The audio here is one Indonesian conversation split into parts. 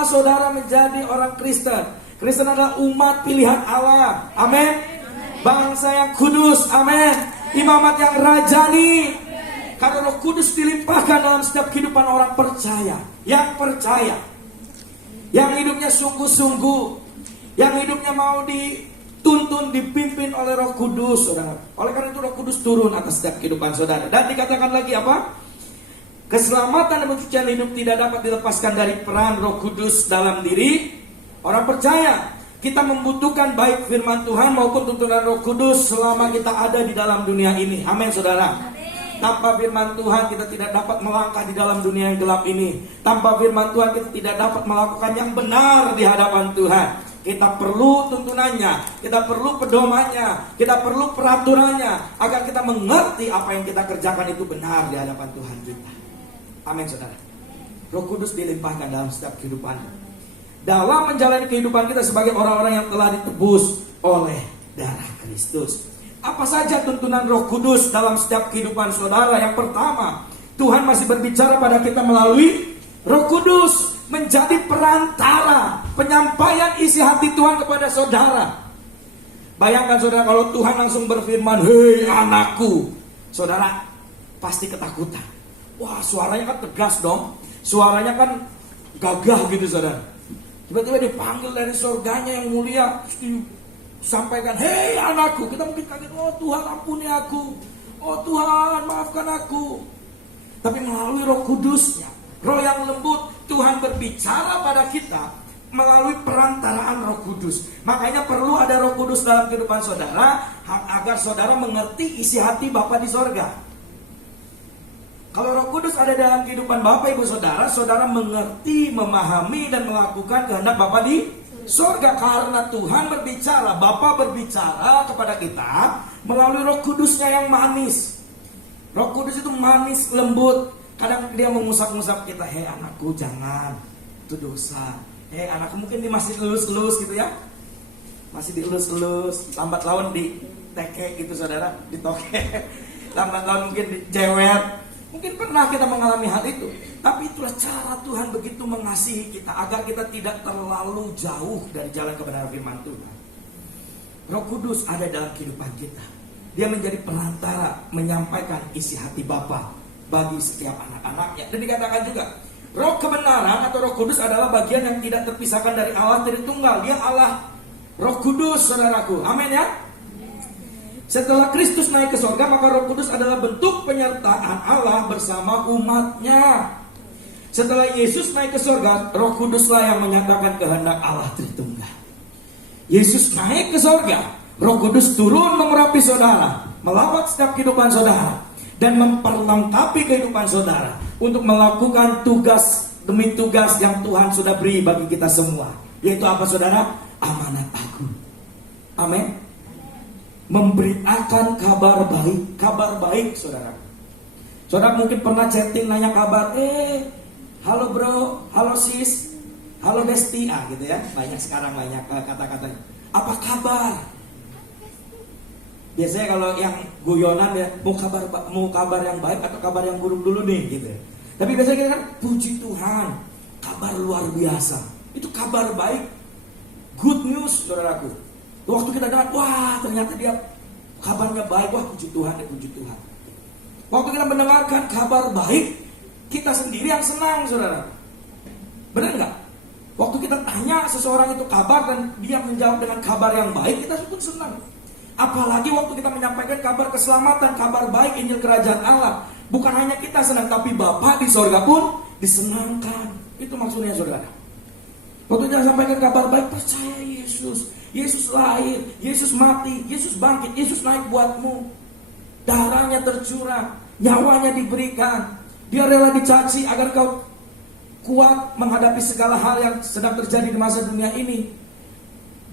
Bawa saudara menjadi orang Kristen. Kristen adalah umat pilihan Allah. Amin. Bangsa yang kudus. Amin. Imamat yang rajani. Karena Roh Kudus dilimpahkan dalam setiap kehidupan orang percaya. Yang percaya. Yang hidupnya sungguh-sungguh. Yang hidupnya mau dituntun, dipimpin oleh Roh Kudus, saudara. Oleh karena itu Roh Kudus turun atas setiap kehidupan saudara. Dan dikatakan lagi apa? Keselamatan dan pencucian hidup tidak dapat dilepaskan dari peran Roh Kudus dalam diri orang percaya. Kita membutuhkan baik firman Tuhan maupun tuntunan Roh Kudus selama kita ada di dalam dunia ini. Amin, saudara. Tanpa firman Tuhan kita tidak dapat melangkah di dalam dunia yang gelap ini. Tanpa firman Tuhan kita tidak dapat melakukan yang benar di hadapan Tuhan. Kita perlu tuntunannya, kita perlu pedomannya, kita perlu peraturannya, agar kita mengerti apa yang kita kerjakan itu benar di hadapan Tuhan kita. Amin, saudara. Roh Kudus dilimpahkan dalam setiap kehidupan. Dalam menjalani kehidupan kita sebagai orang-orang yang telah ditebus oleh darah Kristus. Apa saja tuntunan Roh Kudus dalam setiap kehidupan saudara? Yang pertama, Tuhan masih berbicara pada kita melalui Roh Kudus, menjadi perantara penyampaian isi hati Tuhan kepada saudara. Bayangkan saudara kalau Tuhan langsung berfirman, "Hei anakku," saudara pasti ketakutan. Wah, suaranya kan tegas dong, suaranya kan gagah gitu saudara. Tiba-tiba dipanggil dari surganya yang mulia, sampaikan, "Hei anakku." Kita mungkin kaget, "Oh Tuhan ampuni aku, oh Tuhan maafkan aku." Tapi melalui Roh Kudusnya, Roh yang lembut, Tuhan berbicara pada kita melalui perantaraan Roh Kudus. Makanya perlu ada Roh Kudus dalam kehidupan saudara, agar saudara mengerti isi hati Bapa di sorga. Kalau Roh Kudus ada dalam kehidupan Bapak Ibu Saudara, saudara mengerti, memahami dan melakukan kehendak Bapa di sorga. Karena Tuhan berbicara, Bapa berbicara kepada kita melalui Roh Kudusnya yang manis. Roh Kudus itu manis, lembut. Kadang dia mengusap-ngusap kita, "Hei anakku jangan, itu dosa. Hei anakku," mungkin dia masih elus-elus gitu ya, masih dielus-elus. Lambat laun di teke gitu saudara, ditoke. Lambat laun mungkin dijewer. Mungkin pernah kita mengalami hal itu. Tapi itulah cara Tuhan begitu mengasihi kita, agar kita tidak terlalu jauh dari jalan kebenaran firman Tuhan. Roh Kudus ada dalam kehidupan kita. Dia menjadi perantara menyampaikan isi hati Bapa bagi setiap anak-anaknya. Dan dikatakan juga, Roh kebenaran atau Roh Kudus adalah bagian yang tidak terpisahkan dari Allah Tritunggal. Dia Allah, Roh Kudus, saudaraku. Amin ya. Setelah Kristus naik ke sorga, maka Roh Kudus adalah bentuk penyertaan Allah bersama umatnya. Setelah Yesus naik ke sorga, Roh Kuduslah yang menyatakan kehendak Allah Tritunggal. Yesus naik ke sorga, Roh Kudus turun memerapi saudara, melawat setiap kehidupan saudara, dan memperlengkapi kehidupan saudara untuk melakukan tugas demi tugas yang Tuhan sudah beri bagi kita semua. Yaitu apa saudara? Amanat agung. Amin. Memberitakan kabar baik saudara. Saudara mungkin pernah chatting nanya kabar, halo bro, halo sis, halo besti, gitu ya. Banyak sekarang banyak kata-katanya. Apa kabar? Biasanya kalau yang guyonan ya, mau kabar yang baik atau kabar yang buruk dulu nih gitu. Tapi biasanya kita kan, puji Tuhan, kabar luar biasa. Itu kabar baik, good news saudaraku. Waktu kita dengar, wah ternyata dia kabarnya baik, wah puji Tuhan ya, puji Tuhan. Waktu kita mendengarkan kabar baik, kita sendiri yang senang saudara. Benar nggak? Waktu kita tanya seseorang itu kabar dan dia menjawab dengan kabar yang baik, kita pun senang. Apalagi waktu kita menyampaikan kabar keselamatan, kabar baik, Injil Kerajaan Allah. Bukan hanya kita senang, tapi Bapa di sorga pun disenangkan. Itu maksudnya saudara. Waktu kita sampaikan kabar baik, percaya Yesus. Yesus lahir, Yesus mati, Yesus bangkit, Yesus naik buatmu. Darahnya tercurah, nyawanya diberikan. Dia rela dicaci agar kau kuat menghadapi segala hal yang sedang terjadi di masa dunia ini.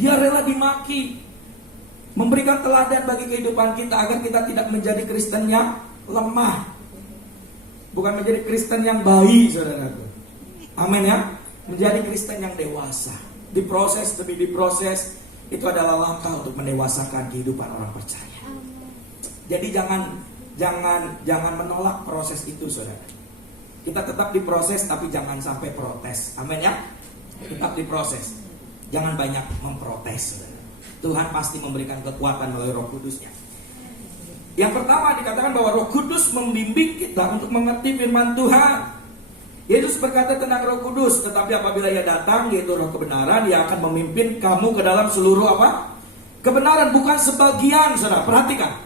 Dia rela dimaki, memberikan teladan bagi kehidupan kita agar kita tidak menjadi Kristen yang lemah, bukan menjadi Kristen yang bayi, saudaraku. Amin ya. Menjadi Kristen yang dewasa. Diproses demi diproses, itu adalah langkah untuk mendewasakan kehidupan orang percaya. Jadi jangan menolak proses itu, saudara. Kita tetap diproses, tapi jangan sampai protes. Amin ya. Tetap diproses. Jangan banyak memprotes. Tuhan pasti memberikan kekuatan melalui Roh Kudusnya. Yang pertama dikatakan bahwa Roh Kudus membimbing kita untuk mengerti firman Tuhan. Yesus berkata tentang Roh Kudus, tetapi apabila Ia datang, yaitu Roh kebenaran, Ia akan memimpin kamu ke dalam seluruh apa? Kebenaran, bukan sebagian, saudara. Perhatikan,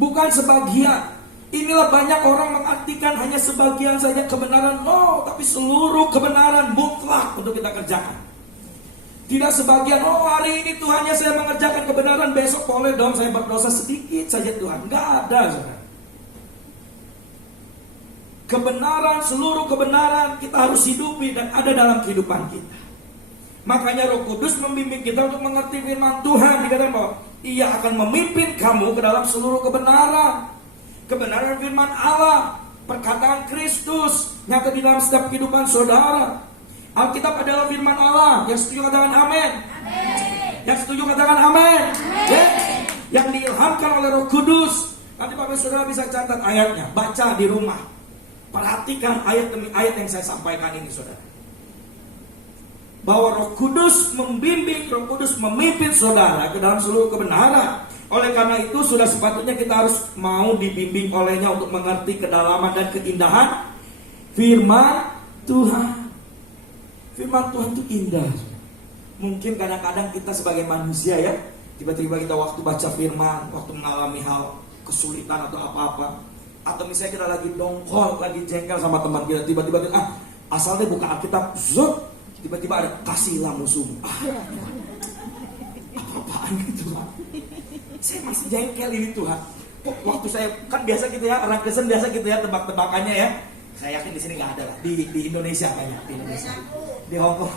bukan sebagian. Inilah banyak orang mengartikan hanya sebagian saja kebenaran. No, tapi seluruh kebenaran mutlak untuk kita kerjakan. Tidak sebagian, oh hari ini Tuhannya saya mengerjakan kebenaran, besok boleh dong saya berdosa sedikit saja Tuhan. Nggak ada, saudara. Kebenaran, seluruh kebenaran kita harus hidupi dan ada dalam kehidupan kita. Makanya Roh Kudus membimbing kita untuk mengerti firman Tuhan. Dikatakan bahwa Ia akan memimpin kamu ke dalam seluruh kebenaran. Kebenaran firman Allah, perkataan Kristus nyata di dalam setiap kehidupan saudara. Alkitab adalah firman Allah. Yang setuju katakan amin. Yang setuju katakan amin. Yang diilhamkan oleh Roh Kudus. Nanti Bapak Saudara bisa catat ayatnya, baca di rumah. Perhatikan ayat demi ayat yang saya sampaikan ini, saudara. Bahwa Roh Kudus membimbing, Roh Kudus memimpin saudara ke dalam seluruh kebenaran. Oleh karena itu sudah sepatutnya kita harus mau dibimbing olehnya untuk mengerti kedalaman dan keindahan firman Tuhan. Firman Tuhan itu indah. Mungkin kadang-kadang kita sebagai manusia ya, tiba-tiba kita waktu baca firman, waktu mengalami hal kesulitan atau apa-apa, atau misalnya kita lagi dongkol, lagi jengkel sama teman kita, tiba-tiba kita asal deh buka Alkitab, zut, tiba-tiba ada kasihlah musuhmu. Apa-apaan gitu Tuhan? Saya masih jengkel ini Tuhan. Waktu saya kan biasa gitu ya, orang Kristen biasa gitu ya, tebak-tebakannya ya. Saya yakin di sini nggak ada lah, di Indonesia banyak, di Indonesia, di Hongkong.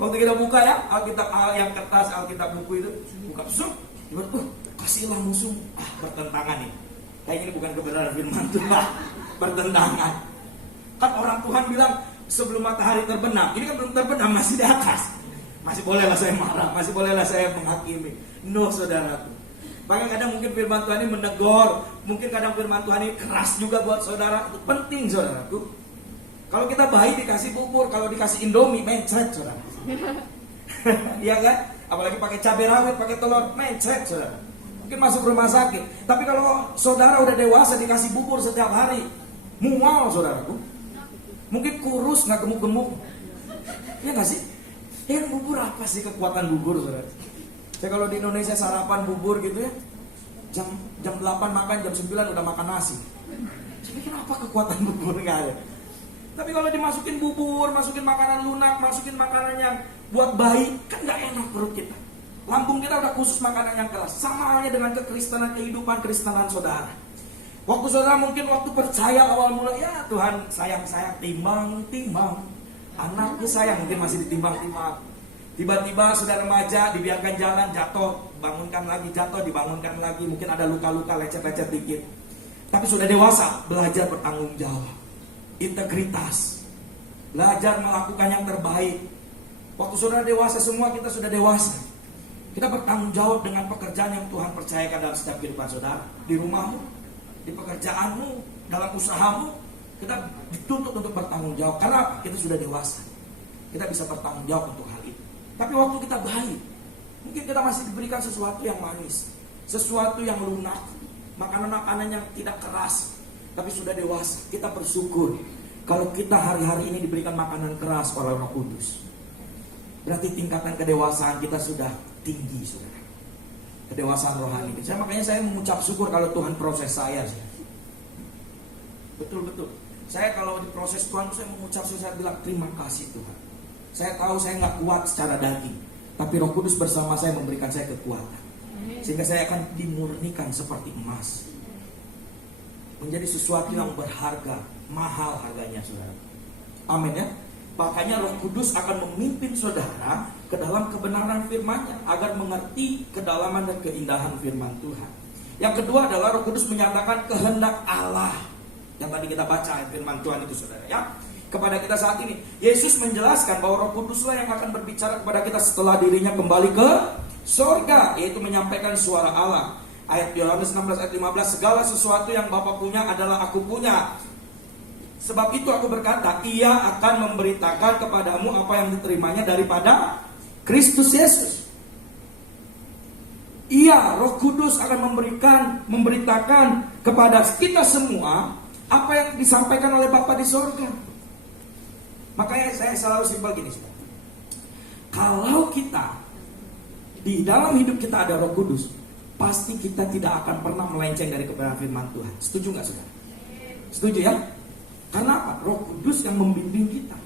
Waktu kita buka ya Alkitab yang kertas, Alkitab buku itu, buka zut, tiba-tiba kasihlah musuhmu. Bertentangan nih. Kayak ini bukan kebenaran firman Tuhan, bertentangan. Kan orang Tuhan bilang sebelum matahari terbenam, ini kan belum terbenam, masih di atas. Masih bolehlah saya marah, masih bolehlah saya menghakimi. No, saudaraku. Bahkan kadang mungkin firman Tuhan ini menegur, mungkin kadang firman Tuhan ini keras juga buat saudara. Itu penting, saudaraku. Kalau kita bayi dikasih bubur, kalau dikasih Indomie, mencret, saudara. Iya kan? Apalagi pakai cabai rawit, pakai telur, mencret, saudara. Mungkin masuk rumah sakit. Tapi kalau saudara udah dewasa dikasih bubur setiap hari, mual saudaraku. Mungkin kurus, nggak gemuk-gemuk. Ya nggak sih? Bubur apa sih kekuatan bubur saudara? Saya kalau di Indonesia sarapan bubur gitu ya, jam 8 makan, jam 9 udah makan nasi. Saya pikir apa kekuatan bubur, nggak ada. Tapi kalau dimasukin bubur, masukin makanan lunak, masukin makanan yang buat bayi, kan nggak enak perut kita. Lambung kita udah khusus makanan yang keras. Sama halnya dengan kekristenan, kehidupan kristenan saudara. Waktu saudara mungkin waktu percaya awal mula, ya Tuhan sayang-sayang, timbang-timbang. Anakku sayang, mungkin masih ditimbang-timbang. Tiba-tiba sudah remaja, dibiarkan jalan, jatuh, bangunkan lagi, jatuh, dibangunkan lagi. Mungkin ada luka-luka, lecet-lecet dikit. Tapi sudah dewasa, belajar bertanggung jawab. Integritas. Belajar melakukan yang terbaik. Waktu saudara dewasa, semua kita sudah dewasa. Kita bertanggung jawab dengan pekerjaan yang Tuhan percayakan dalam setiap kehidupan saudara. Di rumahmu, di pekerjaanmu, dalam usahamu, kita dituntut untuk bertanggung jawab. Karena kita sudah dewasa. Kita bisa bertanggung jawab untuk hal itu. Tapi waktu kita bayi, mungkin kita masih diberikan sesuatu yang manis, sesuatu yang lunak, makanan-makanan yang tidak keras. Tapi sudah dewasa, kita bersyukur kalau kita hari-hari ini diberikan makanan keras oleh Roh Kudus. Berarti tingkatan kedewasaan kita sudah tinggi, saudara. Kedewasaan rohani. Makanya saya mengucap syukur kalau Tuhan proses saya. Betul-betul. Saya kalau diproses Tuhan, saya mengucap syukur, saya bilang terima kasih Tuhan. Saya tahu saya nggak kuat secara daging, tapi Roh Kudus bersama saya memberikan saya kekuatan, sehingga saya akan dimurnikan seperti emas, menjadi sesuatu yang berharga, mahal harganya, saudara. Amin ya. Makanya Roh Kudus akan memimpin saudara ke dalam kebenaran firman-Nya agar mengerti kedalaman dan keindahan firman Tuhan. Yang kedua adalah Roh Kudus menyatakan kehendak Allah. Yang tadi kita baca firman Tuhan itu saudara ya. Kepada kita saat ini, Yesus menjelaskan bahwa Roh Kuduslah yang akan berbicara kepada kita setelah dirinya kembali ke surga, yaitu menyampaikan suara Allah. Ayat Yohanes 16 ayat 15, segala sesuatu yang Bapa punya adalah aku punya. Sebab itu aku berkata, ia akan memberitakan kepadamu apa yang diterimanya daripada Kristus Yesus. Ia, Roh Kudus akan memberitakan kepada kita semua apa yang disampaikan oleh Bapa di sorga. Makanya saya selalu simpel gini, kalau kita di dalam hidup kita ada Roh Kudus, pasti kita tidak akan pernah melenceng dari kebenaran firman Tuhan. Setuju nggak saudara? Setuju ya? Karena apa? Roh Kudus yang membimbing kita.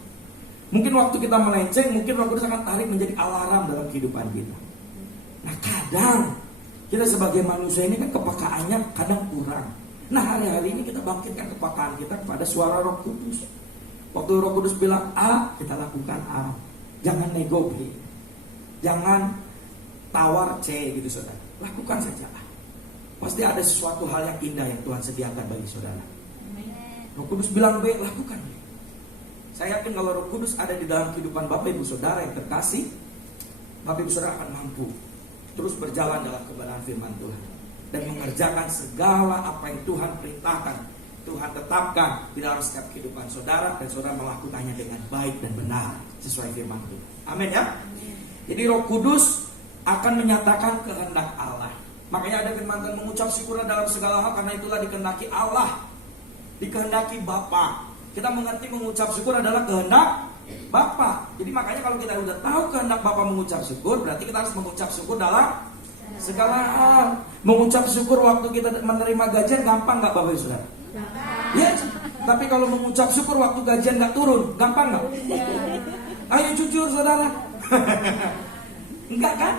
Mungkin waktu kita melenceng, mungkin Roh Kudus akan tarik menjadi alarm dalam kehidupan kita. Nah kadang kita sebagai manusia ini kan kepekaannya kadang kurang. Nah hari-hari ini kita bangkitkan kepekaan kita kepada suara Roh Kudus. Waktu Roh Kudus bilang A, kita lakukan A. Jangan nego B. Jangan tawar C gitu saudara. Lakukan saja A. Pasti ada sesuatu hal yang indah yang Tuhan sediakan bagi saudara. Roh Kudus bilang B, lakukan B. Saya yakin kalau Roh Kudus ada di dalam kehidupan Bapak Ibu Saudara yang terkasih, Bapak Ibu Saudara akan mampu terus berjalan dalam kebenaran firman Tuhan dan mengerjakan segala apa yang Tuhan perintahkan, Tuhan tetapkan di dalam setiap kehidupan saudara, dan saudara melakukannya dengan baik dan benar sesuai firman Tuhan. Amin ya. Jadi Roh Kudus akan menyatakan kehendak Allah. Makanya ada firman Tuhan, mengucap syukur dalam segala hal karena itulah dikehendaki Allah, dikehendaki Bapa. Kita mengerti mengucap syukur adalah kehendak Bapa. Jadi makanya kalau kita udah tahu kehendak Bapa mengucap syukur, berarti kita harus mengucap syukur dalam segala hal. Mengucap syukur waktu kita menerima gajian gampang nggak Bapak Ibu Saudara? Yes. Tapi kalau mengucap syukur waktu gajian nggak turun, gampang nggak? Ayo jujur saudara. Enggak kan?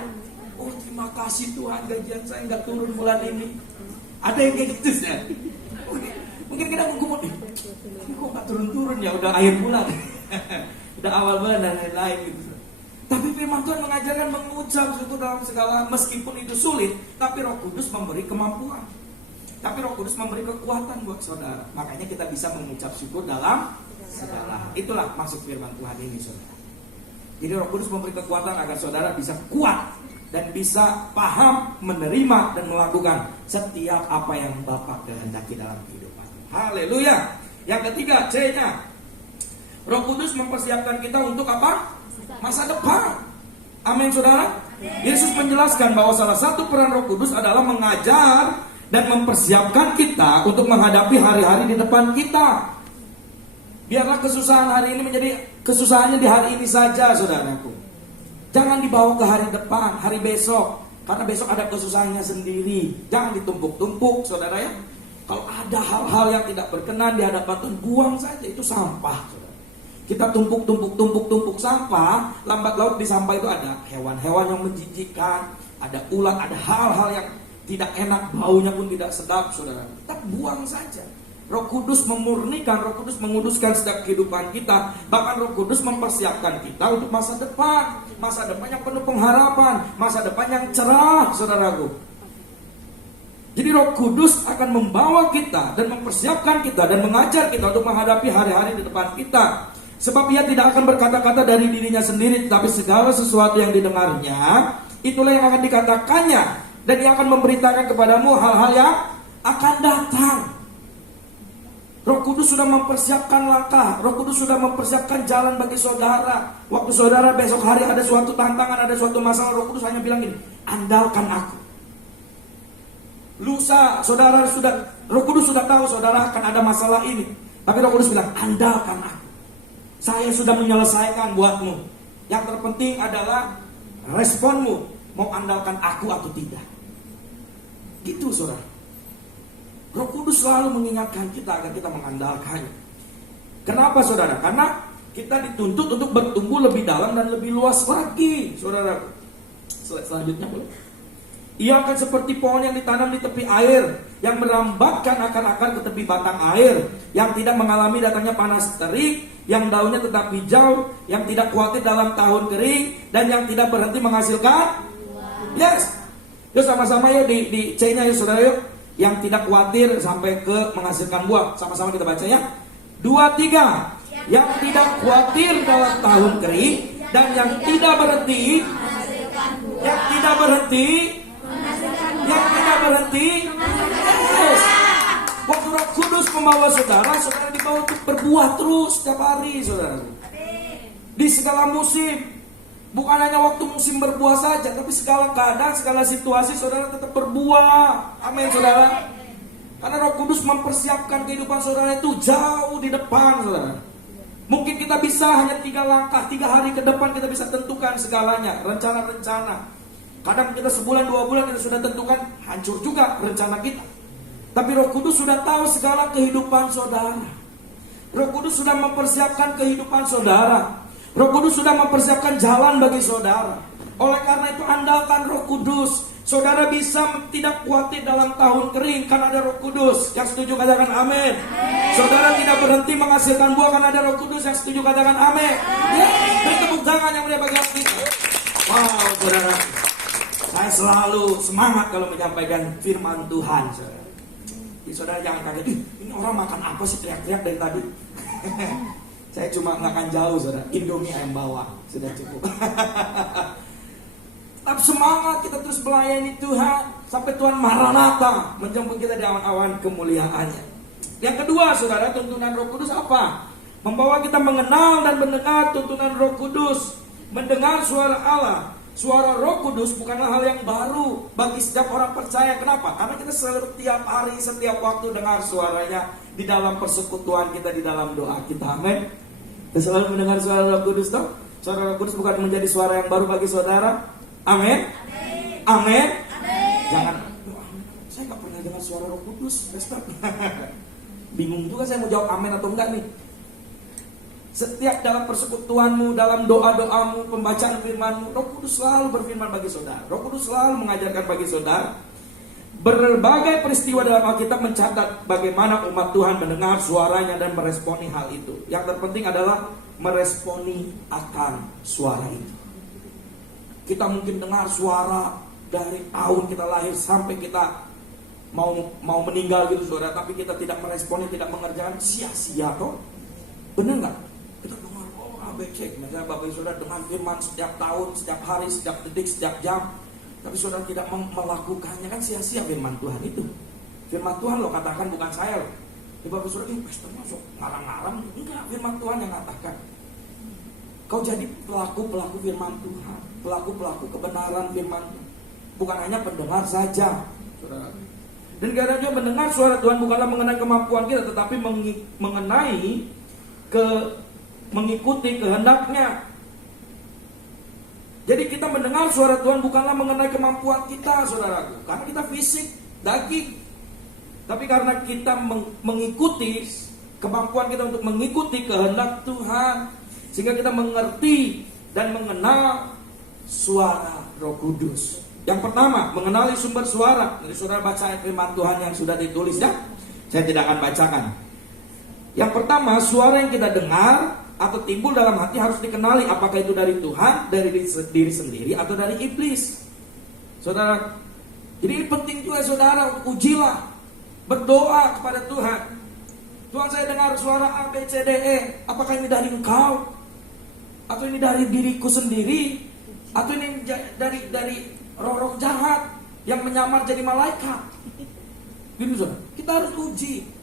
Oh terima kasih Tuhan, gajian saya nggak turun bulan ini. Ada yang kayak gitu sih. Mungkin kita menggumul nih, kok nggak turun-turun ya, udah akhir bulan, udah awal bulan dan lain-lain gitu. Tapi firman Tuhan mengajarkan mengucap syukur dalam segala, meskipun itu sulit, tapi Roh Kudus memberi kemampuan, tapi Roh Kudus memberi kekuatan buat saudara. Makanya kita bisa mengucap syukur dalam segala. Itulah maksud firman Tuhan ini saudara. Jadi Roh Kudus memberi kekuatan agar saudara bisa kuat dan bisa paham, menerima dan melakukan setiap apa yang Bapa kehendaki dalam kehidupan. Haleluya. Yang ketiga, C-nya, Roh Kudus mempersiapkan kita untuk apa? Masa depan. Amin saudara. Yesus menjelaskan bahwa salah satu peran Roh Kudus adalah mengajar dan mempersiapkan kita untuk menghadapi hari-hari di depan kita. Biarlah kesusahan hari ini menjadi kesusahannya di hari ini saja saudaraku. Jangan dibawa ke hari depan, hari besok, karena besok ada kesusahannya sendiri. Jangan ditumpuk-tumpuk saudara ya. Kalau ada hal-hal yang tidak berkenan di hadapan Tuhan, buang saja, itu sampah saudara. Kita tumpuk sampah, lambat laut di sampah itu ada hewan-hewan yang menjijikkan, ada ulat, ada hal-hal yang tidak enak, baunya pun tidak sedap saudara. Kita buang saja. Roh Kudus memurnikan, Roh Kudus menguduskan setiap kehidupan kita. Bahkan Roh Kudus mempersiapkan kita untuk masa depan. Masa depan yang penuh pengharapan, masa depan yang cerah saudaraku. Jadi Roh Kudus akan membawa kita dan mempersiapkan kita dan mengajar kita untuk menghadapi hari-hari di depan kita. Sebab ia tidak akan berkata-kata dari dirinya sendiri, tetapi segala sesuatu yang didengarnya, itulah yang akan dikatakannya. Dan ia akan memberitakan kepadamu hal-hal yang akan datang. Roh Kudus sudah mempersiapkan langkah, Roh Kudus sudah mempersiapkan jalan bagi saudara. Waktu saudara besok hari ada suatu tantangan, ada suatu masalah, Roh Kudus hanya bilang gini, andalkan aku. Lusa saudara Roh Kudus sudah tahu saudara akan ada masalah ini, tapi Roh Kudus bilang andalkan aku. Saya sudah menyelesaikan buatmu. Yang terpenting adalah responmu, mau andalkan aku atau tidak. Gitu saudara. Roh Kudus selalu mengingatkan kita agar kita mengandalkannya. Kenapa saudara? Karena kita dituntut untuk bertumbuh lebih dalam dan lebih luas lagi saudara. Slide selanjutnya boleh. Ia akan seperti pohon yang ditanam di tepi air, yang merambatkan akar-akar ke tepi batang air, yang tidak mengalami datangnya panas terik, yang daunnya tetap hijau, yang tidak khawatir dalam tahun kering, dan yang tidak berhenti menghasilkan. Yes. Yuk sama-sama yuk di C-nya yuk saudara yuk. Yang tidak khawatir sampai ke menghasilkan buah. Sama-sama kita baca ya. 2, 3. Yang tidak khawatir dalam tahun kering, dan yang tidak berhenti. Yang tidak berhenti. Yang tidak berhenti. Yes. Waktu Roh Kudus Kudus membawa saudara dibawa untuk berbuah terus setiap hari, saudara. Di segala musim. Bukan hanya waktu musim berbuah saja, tapi segala keadaan, segala situasi saudara tetap berbuah. Amin, saudara. Karena Roh Kudus mempersiapkan kehidupan saudara itu jauh di depan, saudara. Mungkin kita bisa hanya 3 langkah, 3 hari ke depan kita bisa tentukan segalanya, rencana-rencana. Kadang kita sebulan, 2 bulan kita sudah tentukan, hancur juga rencana kita. Tapi Roh Kudus sudah tahu segala kehidupan saudara. Roh Kudus sudah mempersiapkan kehidupan saudara. Roh Kudus sudah mempersiapkan jalan bagi saudara. Oleh karena itu andalkan Roh Kudus. Saudara bisa tidak khawatir dalam tahun kering karena ada Roh Kudus. Yang setuju katakan amin. Saudara tidak berhenti menghasilkan buah karena ada Roh Kudus. Yang setuju katakan amin. Ya, beri tepuk tangan yang mulia bagi kita. Wow, saudara. Saya selalu semangat kalau menyampaikan firman Tuhan, saudara. Jadi saudara jangan kaget, ini orang makan apa sih teriak-teriak dari tadi? Saya cuma makan jauh, saudara. Indomie ayam bawang sudah cukup. Tetap semangat kita terus melayani Tuhan sampai Tuhan Maranatha menjemput kita di awan-awan kemuliaannya. Yang kedua, saudara, tuntunan Roh Kudus apa? Membawa kita mengenal dan mendengar tuntunan Roh Kudus, mendengar suara Allah. Suara Roh Kudus bukanlah hal yang baru bagi setiap orang percaya. Kenapa? Karena kita setiap hari, setiap waktu dengar suaranya di dalam persekutuan kita, di dalam doa kita. Amin. Kita selalu mendengar suara Roh Kudus, toh? Suara Roh Kudus bukan menjadi suara yang baru bagi saudara. Amin. Amin. Jangan, saya gak pernah dengar suara Roh Kudus, Pastor. Bingung juga saya mau jawab amin atau enggak nih. Setiap dalam persekutuanmu, dalam doa-doamu, pembacaan firmanmu, Roh Kudus selalu berfirman bagi saudara. Roh Kudus selalu mengajarkan bagi saudara. Berbagai peristiwa dalam Alkitab mencatat bagaimana umat Tuhan mendengar suaranya dan meresponi hal itu. Yang terpenting adalah meresponi akan suara itu. Kita mungkin dengar suara dari tahun kita lahir sampai kita mau meninggal gitu, saudara, tapi kita tidak meresponi, tidak mengerjakan, sia-sia toh. Benar nggak? Kita dengar ABC, misalnya Bapak Ibu Saudara dengar firman setiap tahun, setiap hari, setiap detik, setiap jam, tapi saudara tidak melakukannya, kan sia-sia firman Tuhan itu. Firman Tuhan lo katakan, bukan saya loh. Bapak Ibu Saudara, pastor masuk ngarang-ngarang. Enggak, firman Tuhan yang katakan. Kau jadi pelaku-pelaku firman Tuhan, pelaku-pelaku kebenaran firman Tuhan, bukan hanya pendengar saja, saudara. Dan karena dia mendengar suara Tuhan bukanlah mengenai kemampuan kita, tetapi mengenai mengikuti kehendaknya. Jadi kita mendengar suara Tuhan bukanlah mengenai kemampuan kita, saudaraku, karena kita fisik, daging. Tapi karena kita mengikuti kemampuan kita untuk mengikuti kehendak Tuhan, sehingga kita mengerti dan mengenal suara Roh Kudus. Yang pertama, mengenali sumber suara. Jadi saudara baca firman Tuhan yang sudah ditulis ya. Saya tidak akan bacakan. Yang pertama, suara yang kita dengar atau timbul dalam hati harus dikenali. Apakah itu dari Tuhan, dari diri sendiri, atau dari iblis. Saudara, jadi ini penting juga saudara, ujilah, berdoa kepada Tuhan. Tuhan, saya dengar suara A, B, C, D, E. Apakah ini dari Engkau? Atau ini dari diriku sendiri? Atau ini dari roh-roh jahat yang menyamar jadi malaikat? Gitu, saudara. Kita harus uji.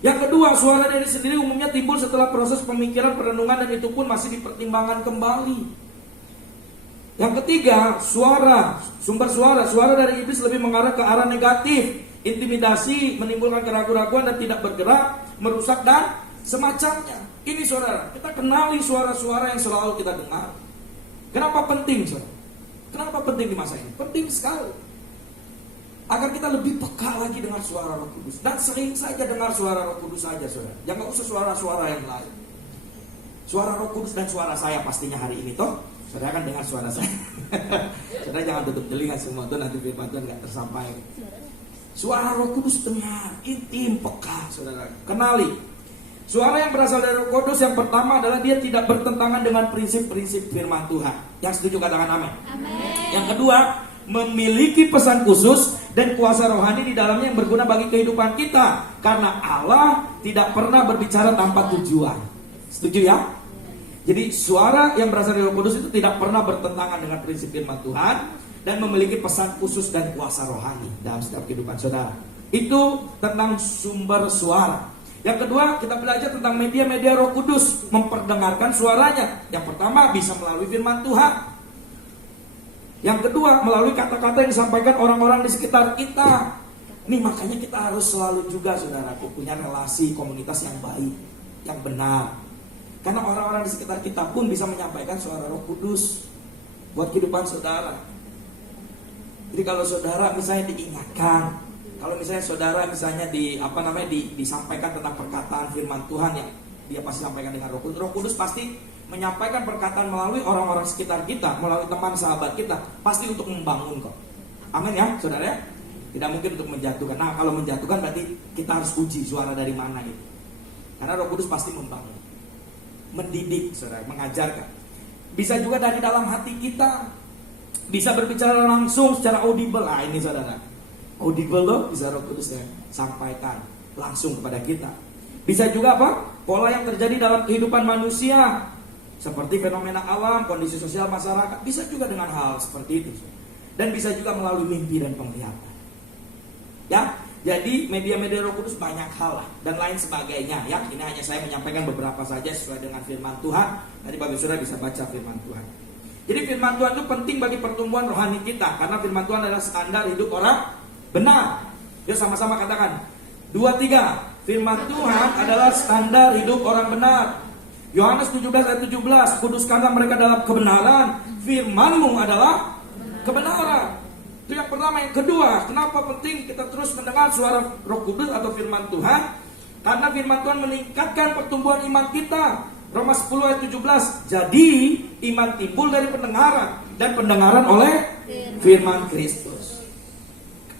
Yang kedua, suara dari sendiri umumnya timbul setelah proses pemikiran, perenungan, dan itu pun masih dipertimbangkan kembali. Yang ketiga, sumber suara dari iblis lebih mengarah ke arah negatif, intimidasi, menimbulkan keraguan-keraguan dan tidak bergerak, merusak dan semacamnya. Ini saudara, kita kenali suara-suara yang selalu kita dengar. Kenapa penting, saudara? Kenapa penting di masa ini? Penting sekali. Agar kita lebih peka lagi dengar suara Roh Kudus. Dan sering saja dengar suara Roh Kudus saja, saudara. Jangan usah suara-suara yang lain. Suara Roh Kudus dan suara saya pastinya hari ini, toh. Saudara kan dengar suara saya. Saudara jangan tutup telinga semua, tuh nanti firman Tuhan gak tersampaikan. Suara Roh Kudus dengar, intim, peka, saudara. Kenali. Suara yang berasal dari Roh Kudus yang pertama adalah dia tidak bertentangan dengan prinsip-prinsip firman Tuhan. Yang setuju katakan amin. Yang kedua, memiliki pesan khusus dan kuasa rohani di dalamnya yang berguna bagi kehidupan kita. Karena Allah tidak pernah berbicara tanpa tujuan. Setuju ya? Jadi suara yang berasal dari Roh Kudus itu tidak pernah bertentangan dengan prinsip firman Tuhan dan memiliki pesan khusus dan kuasa rohani dalam setiap kehidupan saudara. Itu tentang sumber suara. Yang kedua, kita belajar tentang media-media Roh Kudus memperdengarkan suaranya. Yang pertama, bisa melalui firman Tuhan. Yang kedua, melalui kata-kata yang disampaikan orang-orang di sekitar kita. Nih makanya kita harus selalu juga, saudaraku, punya relasi komunitas yang baik, yang benar. Karena orang-orang di sekitar kita pun bisa menyampaikan suara Roh Kudus buat kehidupan saudara. Jadi kalau saudara misalnya diingatkan, kalau misalnya saudara misalnya disampaikan tentang perkataan firman Tuhan yang dia pasti sampaikan dengan Roh Kudus. Roh Kudus pasti menyampaikan perkataan melalui orang-orang sekitar kita, melalui teman sahabat kita, pasti untuk membangun kok. Amin ya, saudara ya. Tidak mungkin untuk menjatuhkan. Nah, kalau menjatuhkan berarti kita harus uji suara dari mana itu. Karena Roh Kudus pasti membangun, mendidik, saudara, mengajarkan. Bisa juga dari dalam hati kita, bisa berbicara langsung secara audible. Nah, ini saudara, audible loh, bisa Roh Kudus ya sampaikan langsung kepada kita. Bisa juga apa? Pola yang terjadi dalam kehidupan manusia, seperti fenomena alam, kondisi sosial masyarakat, bisa juga dengan hal seperti itu. Dan bisa juga melalui mimpi dan penglihatan. Ya, jadi media-media Roh Kudus banyak hal lah dan lain sebagainya. Ya, ini hanya saya menyampaikan beberapa saja sesuai dengan firman Tuhan. Nanti Bapak Saudara bisa baca firman Tuhan. Jadi firman Tuhan itu penting bagi pertumbuhan rohani kita, karena firman Tuhan adalah standar hidup orang benar. Yuk sama-sama katakan 2-3. Firman Tuhan adalah standar hidup orang benar. Yohanes 17 ayat 17, kuduskanlah mereka dalam kebenaran, firman-Mu adalah kebenaran. Itu yang pertama. Yang kedua, kenapa penting kita terus mendengar suara Roh Kudus atau firman Tuhan? Karena firman Tuhan meningkatkan pertumbuhan iman kita. Roma 10 ayat 17, jadi iman timbul dari pendengaran, dan pendengaran oleh firman Kristus.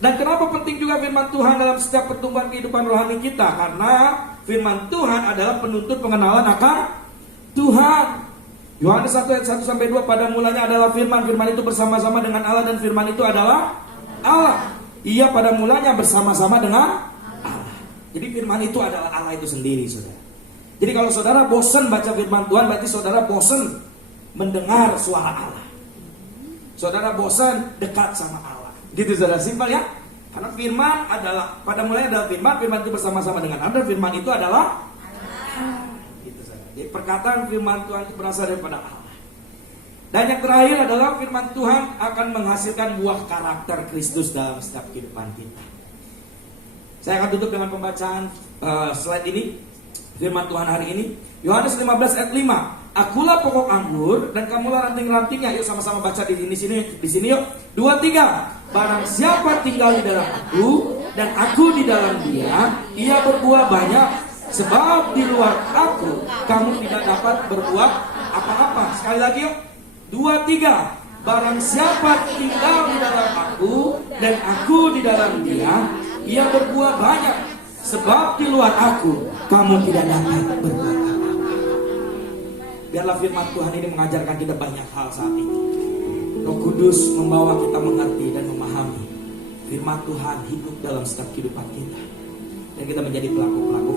Dan kenapa penting juga firman Tuhan dalam setiap pertumbuhan kehidupan rohani kita? Karena firman Tuhan adalah penuntut pengenalan akan Tuhan. Yohanes 1 ayat 1 sampai 2, pada mulanya adalah firman, firman itu bersama-sama dengan Allah, dan firman itu adalah Allah. Ia pada mulanya bersama-sama dengan Allah. Jadi firman itu adalah Allah itu sendiri, saudara. Jadi kalau saudara bosan baca firman Tuhan, berarti saudara bosan mendengar suara Allah. Saudara bosan dekat sama Allah. Gitu saudara, simpel ya. Karena firman adalah, pada mulanya adalah firman, firman itu bersama-sama dengan Allah, dan firman itu adalah Allah. Gitu saudara. Jadi perkataan firman Tuhan itu berasal daripada Allah. Dan yang terakhir adalah firman Tuhan akan menghasilkan buah karakter Kristus dalam setiap kehidupan kita. Saya akan tutup dengan pembacaan slide ini. Firman Tuhan hari ini, Yohanes 15 ayat 5. Akulah pokok anggur dan kamulah ranting-rantingnya. Yuk sama-sama baca di sini yuk. 2-3. Barang siapa tinggal di dalam aku dan aku di dalam dia, ia berbuah banyak. Sebab di luar aku kamu tidak dapat berbuat apa-apa. Sekali lagi yuk. 2-3. Barang siapa tinggal di dalam aku dan aku di dalam dia, ia berbuah banyak. Sebab di luar aku kamu tidak dapat berbuat apa-apa. Biarlah firman Tuhan ini mengajarkan kita banyak hal saat ini. Roh Kudus membawa kita mengerti dan memahami firman Tuhan hidup dalam setiap kehidupan kita, dan kita menjadi pelaku-pelaku